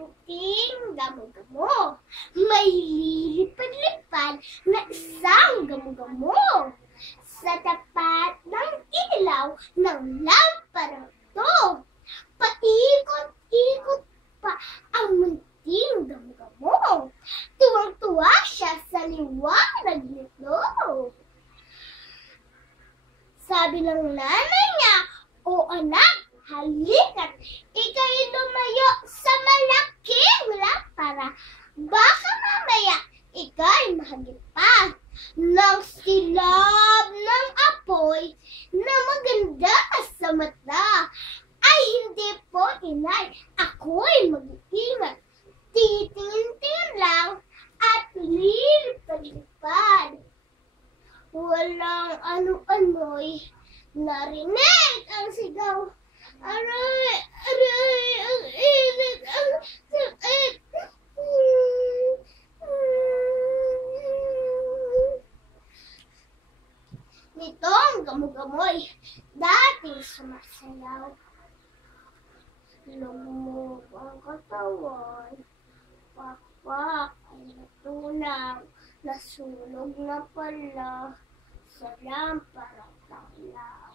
munting gamo-gamo. May lilipad-lipad na isang gamo-gamo. Sa tapat ng ilaw ng lamparang ito, paikot-ikot pa ang munting gamo-gamo. Tuwang-tuwa siya sa liwanag nito. Sabi ng nanay niya, "O anak, halika't ika'y lumayo sa malaking lampara. Baka mamaya ika'y mahagip pa ng silab ng apoy na maganda sa mata." "Ay, hindi po, inay. Ako'y mag-iingat. Titingin-tingin lang at lilipad-lipad." Walang ano-ano'y narinig ang sigaw. "Aray! Aray! Ang init! Ang sakit!" Nitong gamo-gamoy dating sumasayaw. Lumuhog ang katawan. Pakpak ay natunaw. Nasunog na pala sa lamparang tanglaw.